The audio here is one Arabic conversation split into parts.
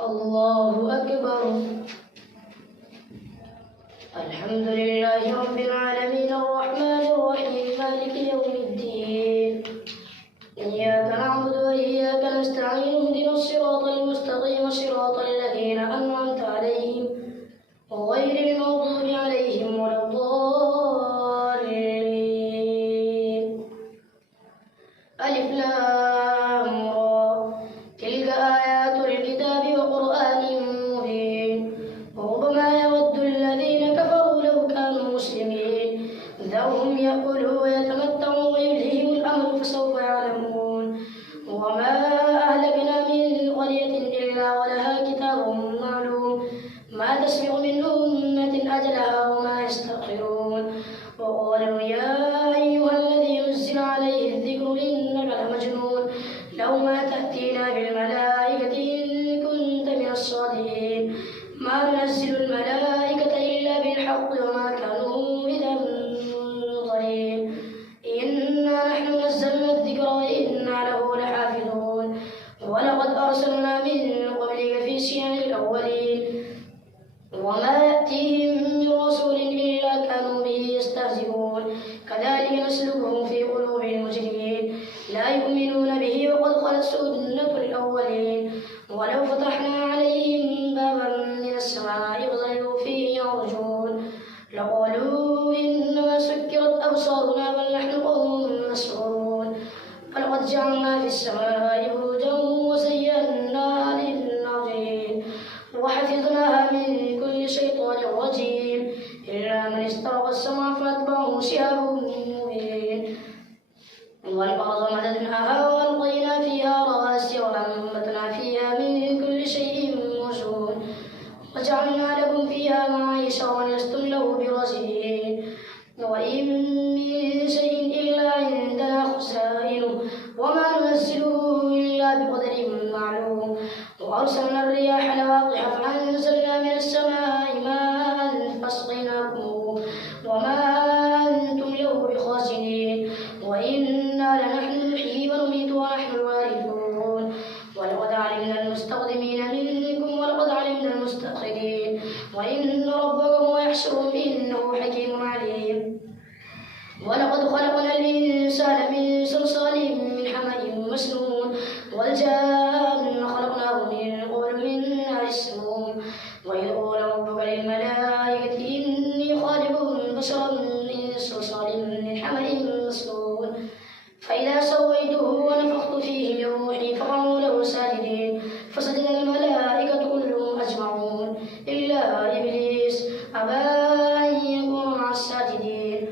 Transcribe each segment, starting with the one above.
الله أكبر. الحمد لله رب العالمين الرحمن الرحيم مالك يوم الدين. إياك نعبد وإياك نستعين اهدنا الصراط المستقيم صراط الذين أنعمت عليهم غير المغضوب عليهم ولا الضالين. ألف لام را تلك آيات الكتاب وقرآن مبين. ربما يود الذين كفروا لو كانوا مسلمين ذرهم يأكلوا ويتمتعوا ويلههم الأمر فسوف يعلمون. وما أهلكنا من قرية إلا ولها كتاب معلوم ما تسبق من أمة أجلها وما يستأخرون. وقالوا يا أيها الذي نزل عليه الذكر إنك لمجنون لو ما تأتينا بالملائكة إن كنت من الصادقين. ما ننزل الملائكة إلا بالحق وما كانوا إذا منظرين. إنا نحن نزلنا الذكر وإنا له لحافظون. ولقد أرسلنا من قبلك في شيع الأولين وما يأتيهم من رسول إلا كانوا به يستهزئون. كذلك نسلكه في قلوب المجرمين لا يؤمنون به وقد خلت سنة الأولين. ولو فتحنا عليهم بابا من السماء فظلوا فيه يرجون لقالوا إنما سكرت أبصارنا بل نحن قوم مسحورون. ولقد جعلنا في السماء بروجا وزيناها للناظرين وحفظناها من كل شيطان رجيم إلا من استرق السمع فأتبعه شهاب مبين. والأرض مددناها وألقينا فيها رواسي وأنبتنا فيها من كل شيء موزون وجعلنا لكم فيها معايش ولستم له برزقين. وإن من شيء إلا عندنا خزائنه وما ننزله إلا بقدر معلوم. وأرسلنا الرياح لواقح فأنزلنا من السماء ماء فأسقيناكموه وما أنتم له بخازنين. وإنا لنحن نحيي ونميت ونحن الوارثون. ولقد علمنا المستقدمين منكم ولقد علمنا المستأخرين. وإن ربك هو يحشرهم إنه حكيم عليم. ولقد خلقنا الإنسان من صلصال من حمأ مسنون والجان خلقناه من قبل من نار السموم. وإذ قال ربك للملائكة إني خالق بشرا من صلصال من حمأ مسنون فإذا سويته ونفخت فيه من روحي فقعوا له ساجدين فسجد الملائكة كلهم أجمعون إلا إبليس أبى أن يكون مع الساجدين.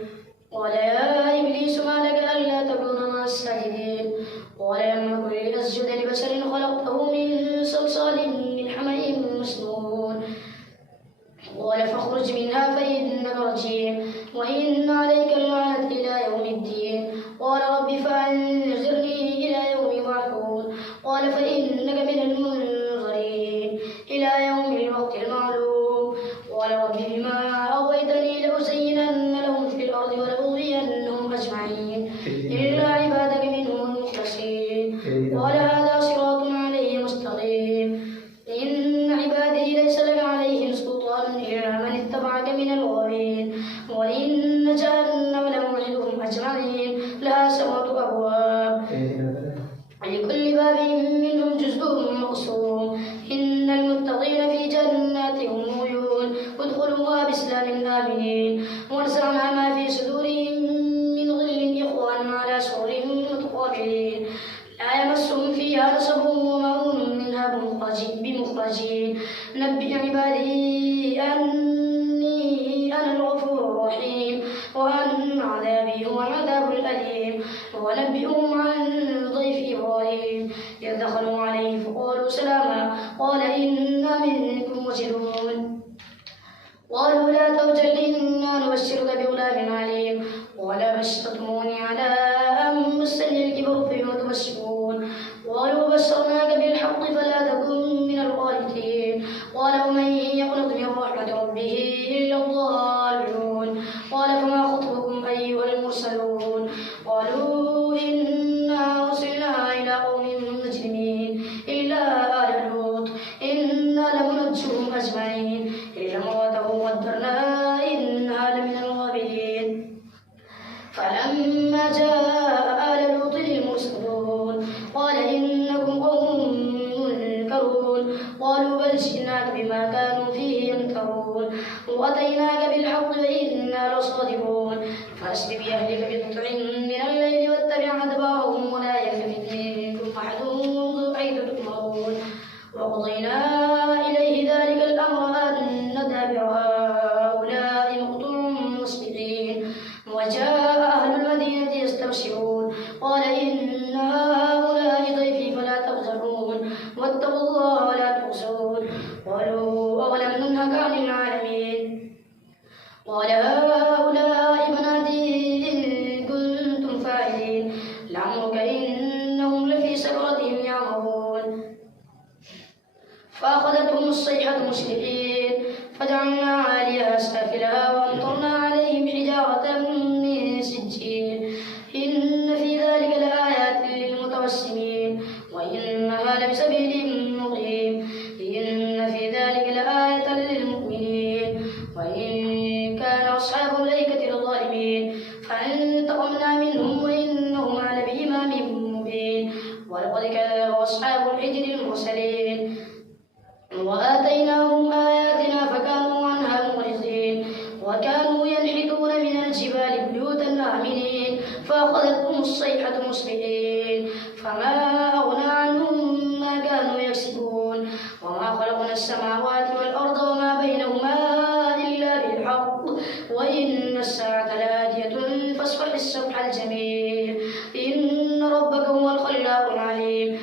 قال يا إبليس ما لك ألا تكون مع الساجدين؟ قال لم أكن لأسجد لبشر خلقته من صلصال من حمأ مسنون. قال فاخرج منها فإنك رجيم وإن عليك اللعنة إلى يوم الدين. قال رب فأنذرني إلى يوم يبعثون. قال فإنك من المنظرين إلى يوم الوقت المعلوم. قال رب بما أغويتني لأزينن لهم في الأرض ولأغوينهم أجمعين إلا عبادك منهم المخلصين. قال هذا صراط علي مستقيم. إن عبادي ليس لك عليهم سلطان إلا من اتبعك من الغاوين. وإن جهنم لموعدهم أجمعين لها 7 أبواب لكل باب منهم جزء مقسوم. إن المتقين في جنات وعيون ادخلوها بسلام آمنين. ونزعنا ما في صدورهم من غل إخوانا على سرر متقابلين لا يمسهم فيها نصب وما هم منها بمخرجين. نبئ عبادي أني أنا الغفور الرحيم وأن عذابي هو العذاب الأليم. ونبئهم عن ضيف إبراهيم إذ دخلوا عليه فقالوا سلاما قال إنا منكم وجلون. قالوا لا توجل إنا نبشرك بغلام عليم. قال بشرتموني على أن مسني الكبر فبم تبشرون. قالوا بشرناك بالحق فلا تكن من القانتين. قال ومن يقنط من رحمة ربه إلا الضالون. قال فما خطبكم أيها المرسلون؟ قالوا إنا أرسلنا إلى قوم مجرمين إلا آل لوط وأسر بأهلك بقطع من الليل واتبع أدبارهم ولا يلتفت منكم أحد وانظروا حيث تؤمرون وقضينا إليه ذلك الأمر أن دابر هؤلاء مقطوع مصبحين وجاء أهل المدينة يستبشرون قال إن هؤلاء ضيفي فلا تفزعون واتقوا الله ولا تخزون قالوا أولم ننهك عن العالمين قال هؤلاء بناتي إن كنتم فاعلين لعمرك إنهم لفي سكرتهم يعمهون فأخذتهم الصيحة مشرقين فجعلنا عاليها سافلها وأمطرنا عليهم حجارة من سجيل إن في ذلك لآيات للمتوسمين وإنها لبسبيل مقيم إن في ذلك لآية للمؤمنين وإن كان أصحاب الأيكة لظالمين فانتقمنا منهم وإنهما لبإمام مبين ولقد كذب أصحاب الحجر المرسلين وآتيناهم آياتنا فكانوا عنها معرضين وكانوا ينحتون من الجبال بيوتا آمنين فأخذتهم الصيحة مصبحين فما أغنى عنهم ما كانوا يكسبون وما خلقنا السماوات والأرض وما بينهما إلا بالحق وإن الساعة لآتية فاصفح الصفح الجميل إن ربك هو الخلاق العليم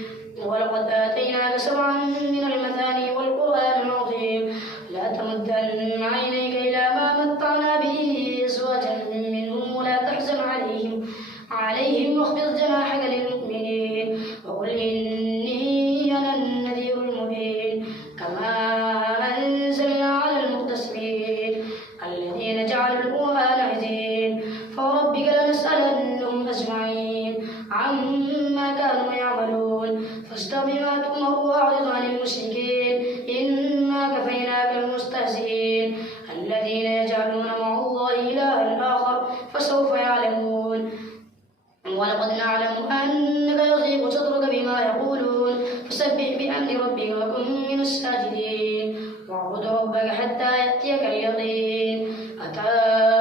ولقد آتيناك سبعا من المثاني والقرآن العظيم لا تمدن عينيك إلى ما متعنا به أزواجا منهم ولا تحزن عليهم واخفض جناحك للمؤمنين وقل إني أنا النذير المبين كما أنزلنا على المقتسمين الذين جعلوا القرآن عزين فوربك لنسألنهم أجمعين عما كانوا يعملون فاصدق بما تؤمر واعرض عن المشركين إنا كفيناك المستهزئين الذين يجعلون مع الله إلها آخر فسوف يعلمون ولقد نعلم أنك يضيق صدرك بما يقولون فسبح بحمد ربك وكن من الساجدين واعبد ربك حتى يأتيك اليقين أتى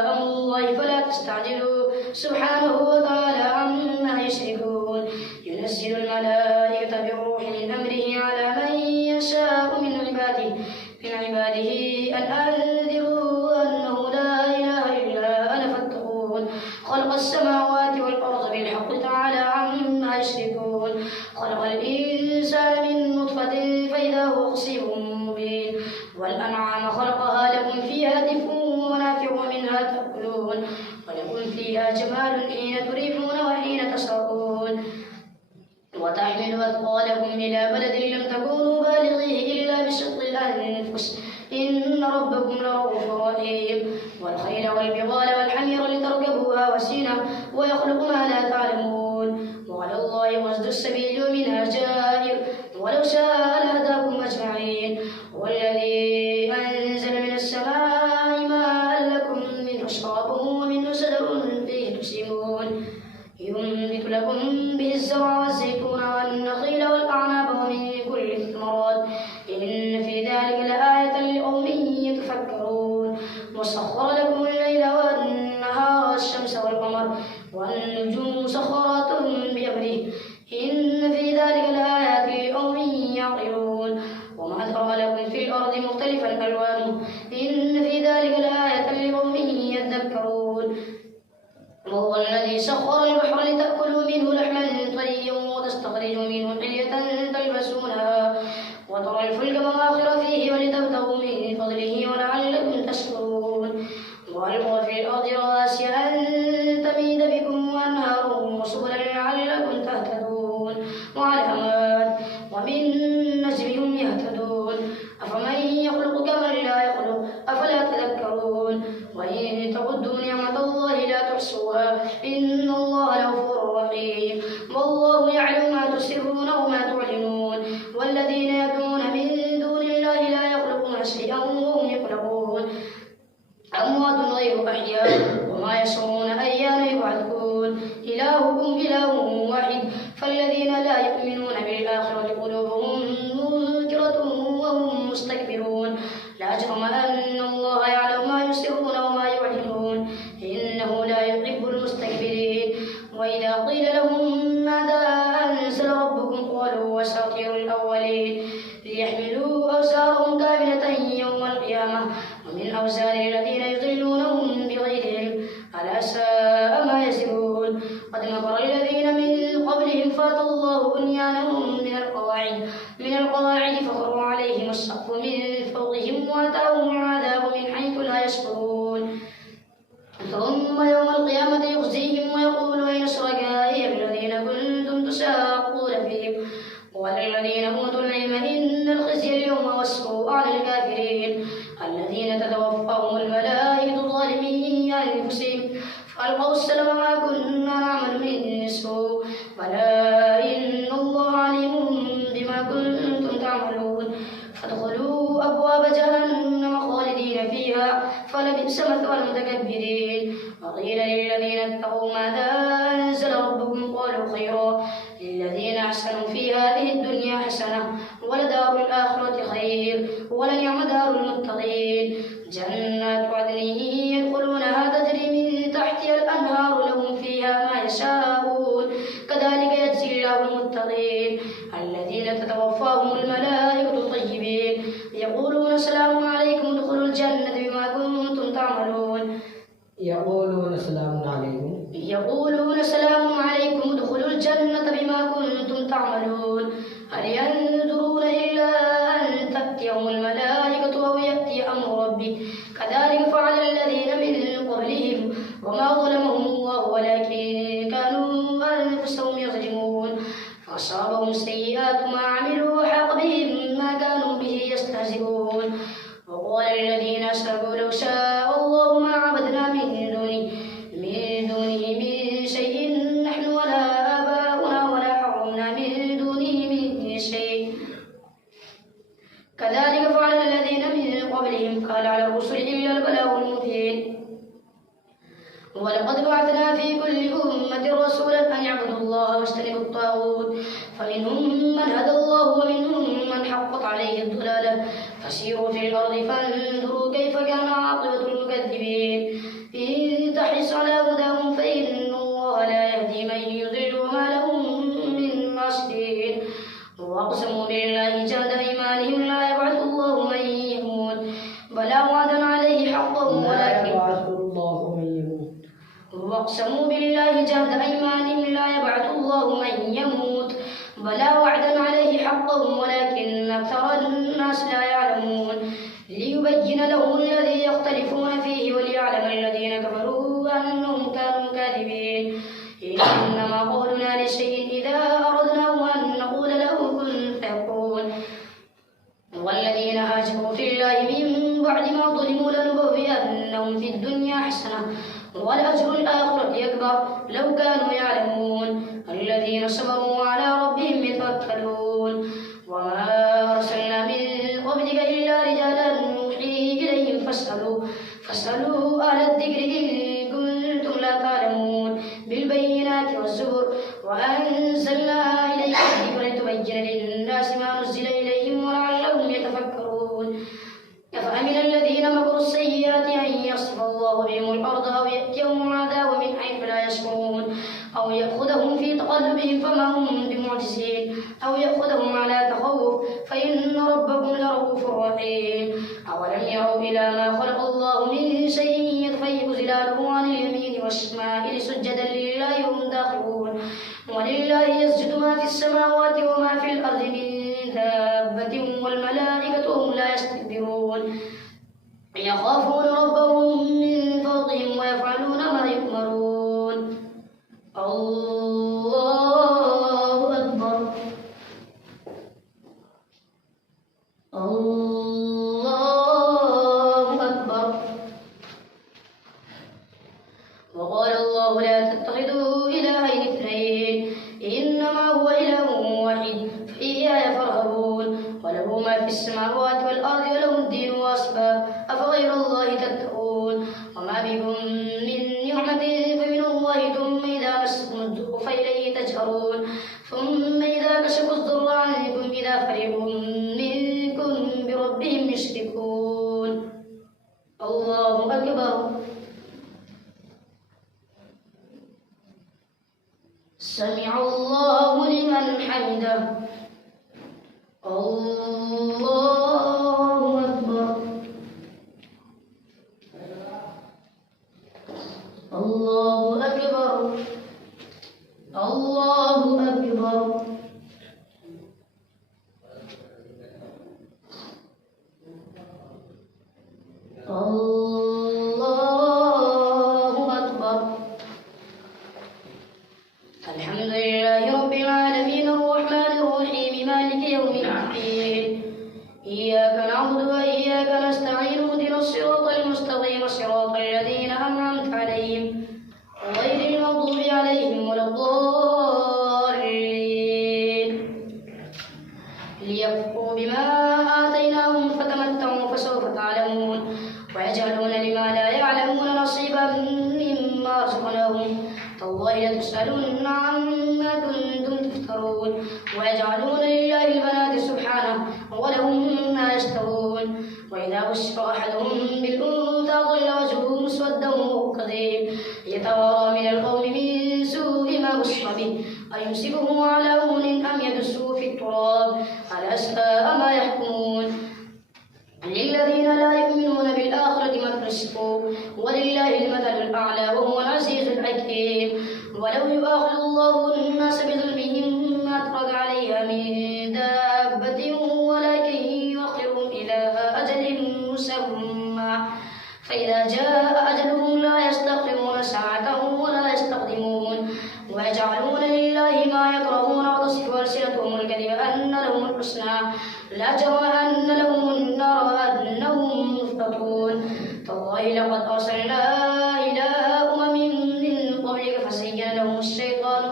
أمر الله فلا تستعجلوا سبحانه وتعالى عما يشركون ينزل الملائكة بالروح من أمره على من يشاء من عباده أن أنذروا أنه لا إله إلا أنا فاتقون خلق السماوات والأرض بالحق تعالى عما يشركون خلق الإنسان من نطفة فإذا هو خصيم مبين والأنعام خلقها لكم فيها دفء ومنافع ومنها تأكلون ولكم فيها جمال حين تريحون وحين تسرحون وتحمل أثقالكم إلى بلد لم تكونوا بالغيه إلا بشق الأنفس إن ربكم لرؤوف رحيم والخيل والبغال والحمير لتركبوها وزينة ويخلق ما لا تعلمون وعلى الله قصد السبيل ومنها جائر ولو شاء لهداكم أجمعين والذي أنزل من السماء ماء لكم منه شراب ومنه شجر فيه تسيمون ينبت لكم به الزرع والزيتون والنخيل والأعناب ومن كل الثمرات إن في ذلك لآية لقوم يتفكرون وسخر لكم الليل والنهار والشمس والقمر والنجوم مسخرات بأمره إن في ذلك لآيات لقوم يعقلون وما ترى لكم في الأرض مختلفا ألوانه إن في ذلك لآية لقوم يذكرون وهو الذي سخر البحر لتأكلوا منه لحما طريا وتستخرجوا منه حلية تلبسونها وترى الفلك مواخر فيه ولتبتغوا من فضله ولعلكم تشكرون وألقى في الأرض رواسي أن تميد بكم وأنهارا وسبلا لعلكم تهتدون وعلامات وبالنجم هم يهتدون أفمن يخلق كمن لا يخلق أفلا تذكرون وإن تعدوا نعمة الله لا تحصوها إن الله لغفور رحيم والله يعلم ما تسرون وما تعلنون والذين يدعون من دون الله لا يخلقون شيئا وهم يخلقون أموات غير أحياء وما يشعرون أيان يبعثون إلهكم إله واحد فالذين لا يؤمنون بالآخرة قلوبهم منكرة وهم مستكبرون لا جرم أن الله يعلم ما يسرون وما يعلنون إنه لا يحب بنيانهم من القواعد فخروا عليهم السقف من فوقهم وأتاهم العذاب من حيث لا يشعرون ثم يوم القيامة يخزيهم ويقول أين شركائي الذين كنتم تشاقون فيهم قال الذين أوتوا العلم إن الخزي اليوم والسوء على الكافرين الذين تتوفاهم الملائكة ظالمي أنفسهم فألقوا السلام ما كنا نعمل من سوء بلى إن الله عليم بما كنتم تعملون فادخلوا أبواب جهنم خالدين فيها فلبئس مثوى المتكبرين وقيل للذين اتقوا ماذا أنزل ربكم قالوا خيرا للذين أحسنوا في هذه الدنيا حسنة ولدار الآخرة خير ولنعم دار المتقين جنات عدن يدخلونها تجري من تحتها الأنهار لهم فيها ما يشاءون كذلك يجزي الله المتقين الذين تتوفاهم الملائكة الطيبين يقولون سلام عليكم ادخلوا الجنة بما كنتم تعملون يقولون سلام عليكم ادخلوا الجنة بما كنتم تعملون هل ينظرون إلا أن تأتيهم الملائكة أو يأتي أمر ربك كذلك فعل الذين من قبلهم وما ظلمهم الله ولكن كانوا أنفسهم يظلمون فأصابهم سيئات ما عملوا وحاق بهم ما كانوا به يستهزئون وقال الذين أشركوا لو شاء الله ما عبدنا من دونه من شيء نحن ولا آباؤنا ولا حرمنا من دونه من شيء كذلك فعل الذين من قبلهم قال على الرسل إلا البلاغ المبين ولقد بعثنا في كل أمة رسولا أن يعبدوا الله واجتنبوا الطاغوت فمنهم من هدى الله ومنهم من حقت عليه الضلالة فسيروا في الأرض فانظروا كيف كان عاقبة المكذبين إن تحرص على هداهم فإن الله لا يهدي من يضل وما لهم من ناصرين وأقسموا بالله جهد أيمانهم لا يبعث الله من يموت بلى وعدا عليه حقا واقسموا بالله جهد أيمانهم لا يبعث الله من يموت بلى وعدا عليه حقا ولكن أكثر الناس لا يعلمون ليبين لهم الذي يختلفون فيه وليعلم الذين كفروا أنهم كانوا كاذبين إنما قولنا لشيء إذا أردناه أن نقول له كن فيكون والذين هاجروا في الله من بعد ما ظلموا لنبوئنهم في الدنيا حسنة والأجر الآخرة أكبر لو كانوا يعلمون الذين صبروا على ربهم يتوكلون وما أرسلنا من قبلك إلا رجالا نوحي إليهم فاسألوا أهل الذكر إن كنتم لا تعلمون بالبينات والزبر وأنزلنا إليك الذكر لتبين للناس ما نزل إليهم ولعلهم يتفكرون أفأمن الذين مكروا السيئات أن يخسف الله بهم الأرض أو يأتيهم العذاب من حيث لا يشعرون أو يأخذهم في تقلبهم فما هم بمعجزين أو يأخذهم على تخوف فإن ربكم لرؤوف رحيم أولم يروا إلى ما خلق الله من شيء يتفيأ ظلاله عن اليمين والشمال سجدا لله وهم داخلون ولله يسجد ما في السماوات وما في الأرض من دابة والملائكة وهم لا يستكبرون يخافون ربهم من فوقهم ويفعلون ما يؤمرون الله أكبر الله أكبر وقال الله لا تتخذوا إلهين اثنين إنما هو إله واحد فإياي فارهبون وله ما في السماوات والأرض وله الدين واصبا أفغير الله تتقون وما بكم من نعمة فمن الله ثم إذا مسكم الضر فإليه تجهرون ثم إذا كشف الضر عنكم إذا فريق منكم بربهم يشركون الله أكبر سمع الله لمن حمده الله أكبر الله أكبر الله أكبر ليكفروا بما آتيناهم فتمتعوا فسوف تعلمون ويجعلون لما لا يعلمون نصيبا مما رزقناهم تالله لتسألن عما كنتم تفترون ويجعلون لله البنات سبحانه ولهم ما يشتهون وإذا بشر أحدهم بالأنثى ظل وجهه مسودا وهو كظيم يتوارى من القوم من سوء ما بشر به أيمسكه على هون أم يدسه في التراب ألا ساء ما يحكمون للذين لا يؤمنون بالآخرة مثل السوء ولله المثل الأعلى وهو العزيز الحكيم ولو يؤاخذ الله الناس بظلمهم ما ترك عليها من دابة ولكن يؤخرهم إلى أجل مسمى فإذا جاء أجلهم لا يستأخرون ساعة ولا يستقدمون ويجعلون لله ما يكرهون وتصف ألسنتهم الكذب أن لهم الحسنى لا جرم أن لهم النار وأنهم مفرطون تالله لقد أرسلنا إلى أمم من قبلك فزين لهم الشيطان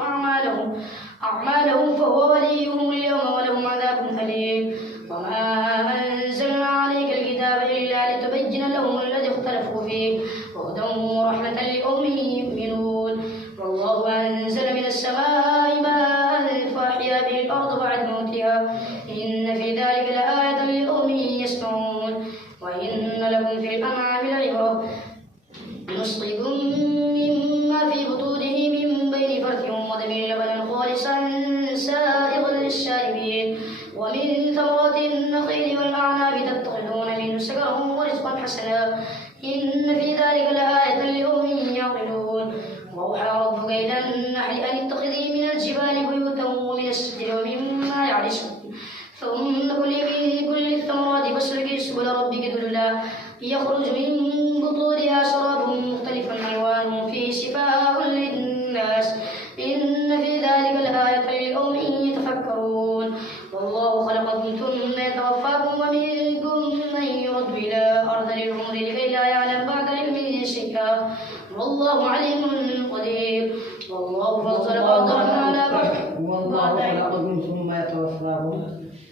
أعمالهم فهو وليهم اليوم ولهم عذاب أليم وما أنزلنا عليك الكتاب إلا لتبين لهم الذي اختلفوا فيه وهدى ورحمة لقوم يؤمنون والله أنزل من السماء ماء فأحيا به الأرض بعد موتها إن في ذلك لآية لقوم يسمعون وإن لكم في الأنعام لعبرة نسقيكم مما في بطونه من بين فرث ودم لبنا خالصا سائغا للشاربين ومن ثمرات النخيل والأعناب تتخذون منه سكرا ورزقا حسنا إن في ذلك لآية لقوم يعقلون وأوحى ربك إلى النحل أن اتخذي من الجبال بيوتا ومن الشجر ومما يعرشون ثم كلي من كل الثمرات فاسلكي سبل ربك ذللا يخرج من بطونها شراب مختلف ألوانه فيه شفاء للناس إن في ذلك لآية لقوم يتفكرون والله خلقكم ثم يتوفاكم ومنكم من يرد إلى أرض العمر لكي لا يعلم بعد علم شيئا والله عليم قدير والله فضل بعضكم على بعض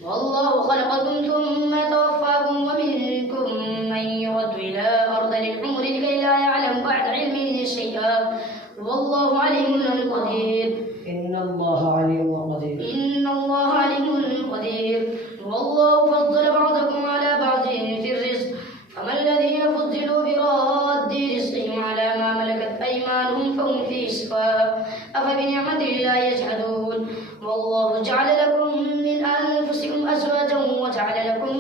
والله خلقكم ثم يتوفاكم ومنكم من يرد إلى أرض العمر لكي لا يعلم بعد علم شيئا والله عليم قدير إن الله عليم قدير والله فضل بعضكم على بعض في الرزق فما الذين فضلوا براد رزقهم على ما ملكت أيمانهم فهم فيه سواء أفبنعمة الله يجحدون والله جعل لكم من أنفسكم أزواجا وجعل لكم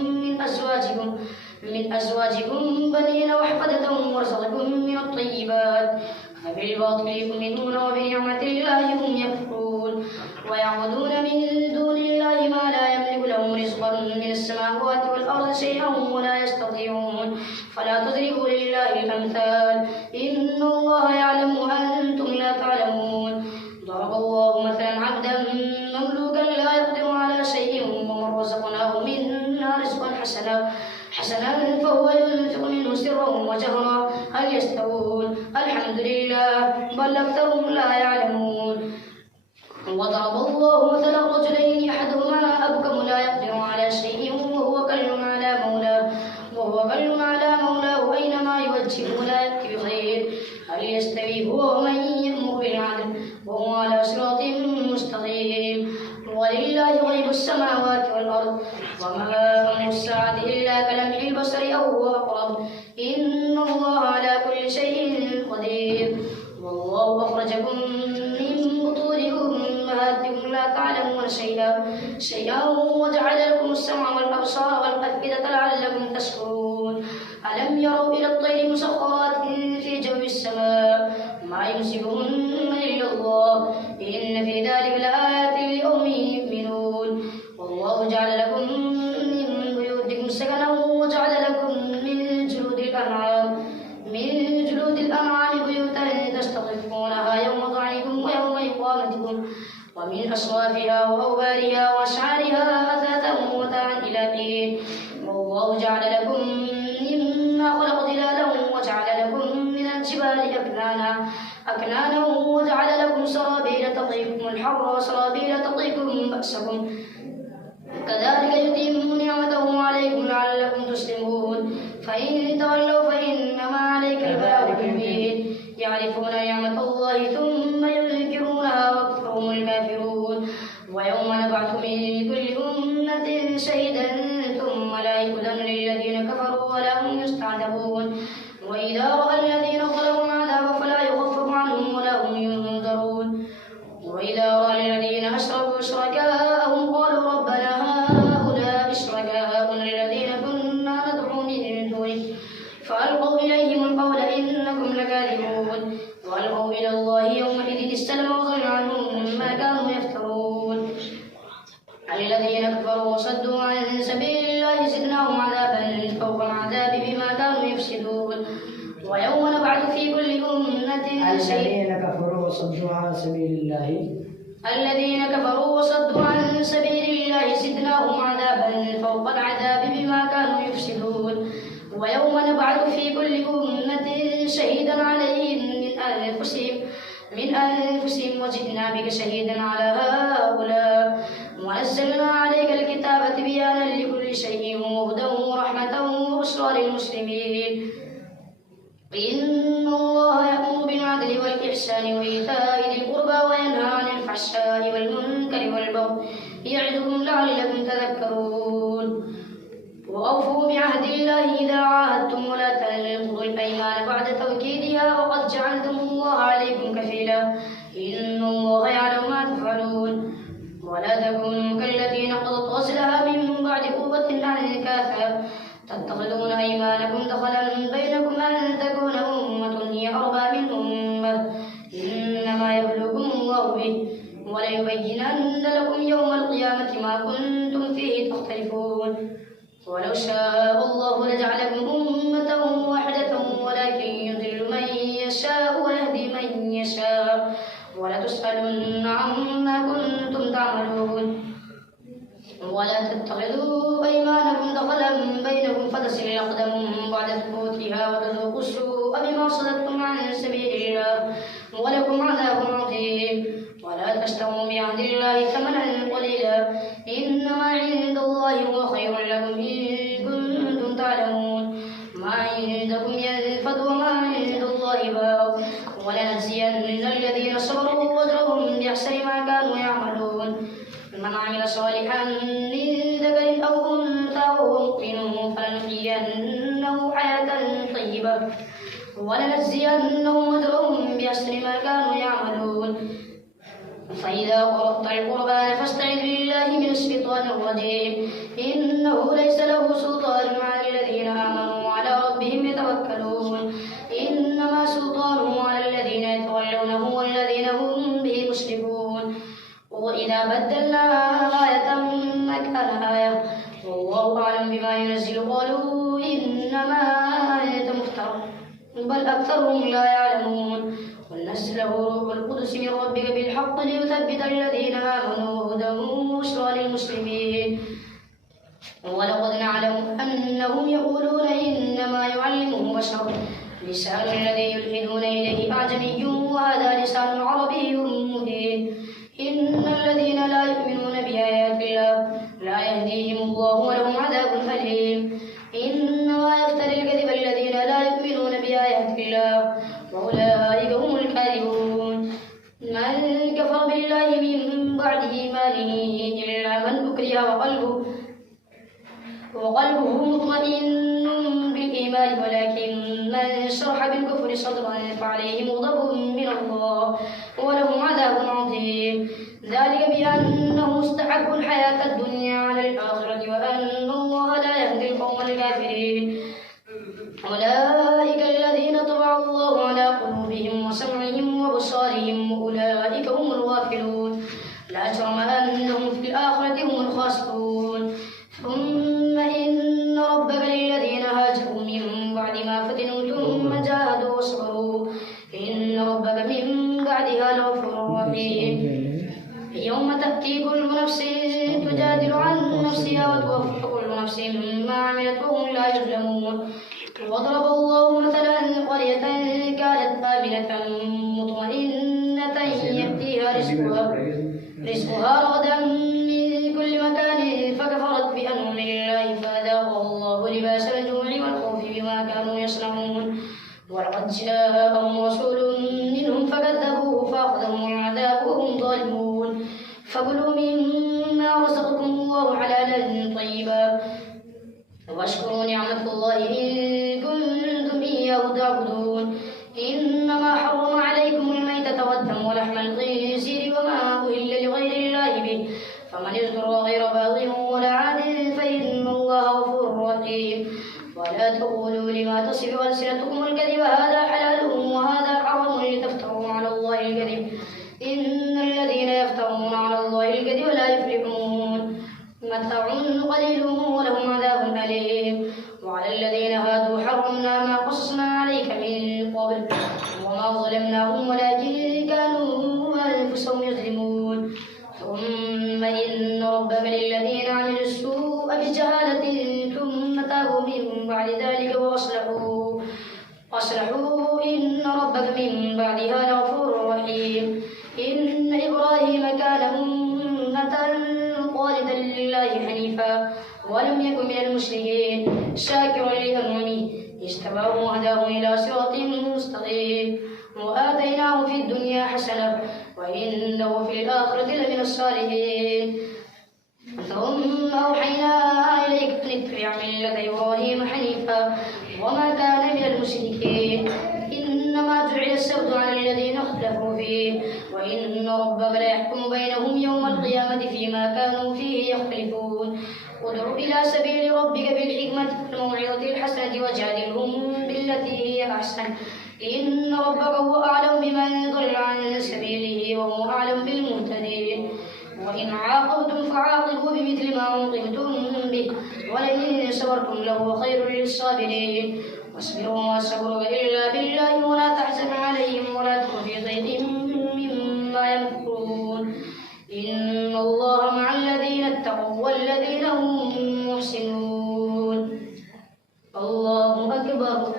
من أزواجكم بنين وحفدة ورزقكم من الطيبات أفبالباطل يؤمنون وبنعمة الله هم يكفرون ويعبدون من دون الله ما لا يملك لهم رزقا من السماوات والأرض شيئا ولا يستطيعون فلا تضربوا لله الأمثال إن الله يعلم وأنتم لا تعلمون ضرب الله مثلا عبدا مملوكا لا يقدر على شيء ومن رزقناه منا رزقا حسنا فهو ينفق منه سرا وجهرا هل يستوون الحمد لله بل أكثرهم لا يعلمون وضرب الله مثلا رجلين أحدهما أبكم لا يقدر على شيء وهو كل على مولاه أينما يوجهه لا يأتي بخير هل يستوي هو ومن يأمر بالعدل وهو على صراط مستقيم ولله غيب السماوات والأرض وما أمر الساعة إلا كلمح البصر أو هو أقرب إن الله على كل شيء قدير والله أخرجكم من بطون أمهاتكم لا تعلمون شيئا وجعل لكم السمع والأبصار والأفئدة لعلكم تشكرون ألم يروا إلى الطير مسخرات في جو السماء ما يمسكهن إلا الله إن في ذلك لآيات لقوم يؤمنون والله جعل لكم من بيوتكم سكنا وجعل لكم من جلود الأنعام بيوتا تستخفونها يوم ضعنكم ويوم إقامتكم ومن أصوافها وأوبارها وأشعارها أثاثا ومتاعا إلى حين والله جعل لكم مما خلق ظلالا وجعل لكم من الجبال أكنانا وجعل لكم سرابيل تقيكم الحر وسرابيل تقيكم بأسكم كذلك فإن تولوا فإنما عليك البلاغ المبين يعرفون نعمة الله ثم ينكرونها وأكثرهم الكافرون ويوم نبعث من كل أمة شهيدا ثم لا يؤذن للذين كفروا ولا هم يستعتبون وإذا رأى الذين ظلموا العذاب فلا يخفف عنهم ولا هم ينذرون وإذا رأى الذين أشركوا شركاءهم قالوا ربنا هؤلاء شركاؤنا الذين كنا ندعو من دونك فألقوا إليهم القول إنكم لكاذبون وألقوا إلى الله يومئذ السلم وضل عنهم ما كانوا يفترون الذين كفروا وصدوا عن سبيل الله زدناهم عذابا فوق العذاب بما كانوا يفسدون ويوم نبعث في كل أمة الذين كفروا وصدوا عن سبيل الله زدناهم عذابا فوق العذاب بما كانوا يفسدون ويوم نبعث في كل أمة شهيدا عليهم من أنفسهم وجئنا بك شهيدا على هؤلاء ونزلنا عليك الكتاب تبيانا لكل شيء وهدى ورحمة وبشرى للمسلمين إن الله يأمر بالعدل والإحسان وإيتاء ذي القربى وينهى عن الفحشاء والمنكر والبغي يعظكم لعلكم تذكرون وأوفوا بعهد الله إذا عاهدتم ولا تنقضوا الأيمان بعد توكيدها وقد جعلتم الله عليكم كفيلا إن الله يعلم ما تفعلون ولا تكونوا كالتي نقضت غزلها من بعد قوة أنكاثا تتخذون أيمانكم دخلا بينكم أن تكون أمة هي أربى من أمة إنما يبلوكم الله به وليبينن لكم يوم القيامة ما كنتم فيه تختلفون ولو شاء الله لجعلكم أمة واحدة ولكن يضل من يشاء ويهدي من يشاء ولتسألن عما كنتم تعملون ولا تتخذوا أيمانكم دخلا بينكم فتزل الأقدام بعد ثبوتها وتذوقوا السوء بما صددتم عن سبيل الله ولكم عذاب عظيم ولا تشتروا بعهد الله ثمنا قليلا إنما عند الله هو خير لكم إن كنتم تعلمون ما عندكم ينفد وما عند الله باق ولنجزين الذين صبروا أجرهم بأحسن ما كانوا يعملون من عمل صالحا من ذكر أو أنثى وهو مؤمن فلنحيينه حياة طيبة ولنجزينهم أجرهم بأحسن ما كانوا يعملون فإذا قرأت القرآن فاستعذ بالله من الشيطان الرجيم إنه ليس له سلطان على الذين آمنوا وعلى ربهم يتوكلون إنما سلطانه على الذين يتولونه والذين هم به مشركون وإذا بدلنا آية مكان آية والله أعلم بما ينزل قالوا إنما آية مفترى بل أكثرهم لا يعلمون ونزله روح القدس من ربك بالحق ليثبت الذين آمنوا وهدى وبشرى للمسلمين ولقد نعلم أنهم يقولون إنما يعلمه بشر لسان الذي يلحدون إليه أعجمي وهذا لسان عربي مبين إن الذين لا يؤمنون بآيات الله لا يهديهم الله ولهم عذاب أليم إنما يفتري الكذب الذين لا يؤمنون بآيات الله وأولئك هم الكاذبون من كفر بالله من بعد إيمانه إلا من أكره وقلبه مطمئن بالإيمان ولكن من شرح بالكفر صدرا فعليهم غضب من الله ولهم عذاب عظيم ذلك بأنه استحبوا الحياة الدنيا على الآخرة وأن الله لا يهدي القوم الكافرين أولئك الذين طبع الله على قلوبهم وسمعهم وبصارهم وأولئك هم الغافلون لا جرم أنهم في الآخرة هم الخاسرون ثم إن ربك للذين هاجروا من بعد ما فتنوا ثم جاهدوا وصبروا إن ربك من بعدها لغفور رحيم يوم تأتي كل نفس تجادل عن نفسها وتوفى كل نفس ما عملت وهم لا يظلمون وضرب الله مثلا قرية كانت آمنة مطمئنة يأتيها رزقها رغدا من كل مكان فكفرت بأنعم الله فأذاقها الله لباس الجوع والخوف واذكروا نعمة الله إن كنتم إياه تعبدون إنما حرم عليكم الميتة والدم ولحم الخنزير وما أهل لغير الله به فمن اضطر غير باغ ولا عاد فإن الله غفور رحيم ولا تقولوا لما تصف ألسنتكم الكذب هذا حلال وهذا حرام لتفتروا على الله الكذب إن الذين يفترون على الله الكذب لا يفلحون متاع قليل ولهم عذاب أليم وعلى الذين هادوا حرمنا ما قصصنا عليك من قبل وما ظلمناهم ولكن كانوا أنفسهم يظلمون ثم إن ربك للذين عملوا السوء بجهالة ثم تابوا من بعد ذلك وأصلحوا إن ربك من بعدها لغفور رحيم إن إبراهيم كان أمة قانتا لله حنيفا ولم يكن من المشركين شاكرا لأنعمه اجتباه وهداه إلى صراط مستقيم وآتيناه في الدنيا حسنة وإنه في الآخرة لمن الصالحين ثم أوحينا إليك أن اتبع ملة إبراهيم حنيفا وما كان من المشركين إنما جعل السبت على الذين اختلفوا فيه وإن ربك ليحكم بينهم يوم القيامة فيما كانوا فيه يختلفون ادع إلى سبيل ربك بالحكمة والموعظة الحسنة وجادلهم بالتي هي أحسن إن ربك هو أعلم بمن ضل عن سبيله وهو أعلم بالمهتدين وإن عاقبتم فعاقبوا بمثل ما عوقبتم به ولئن صبرتم لهو خير للصابرين واصبروا وما صبرك إلا بالله ولا تحزن عليهم ولا تك في ضيق مما يمكرون إن الله مع الذين اتقوا والذين هم محسنون الله أكبر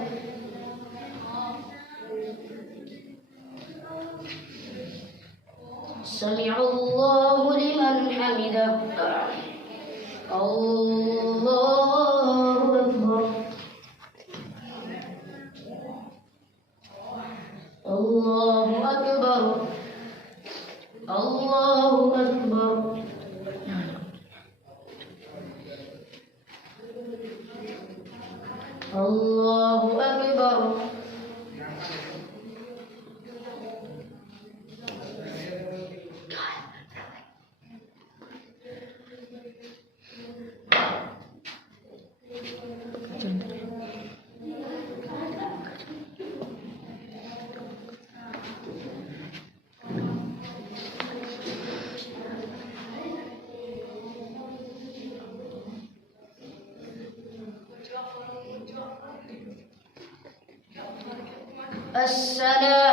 سمع الله لمن حمده الله أكبر الله أكبر الله أكبر الله أكبر السلام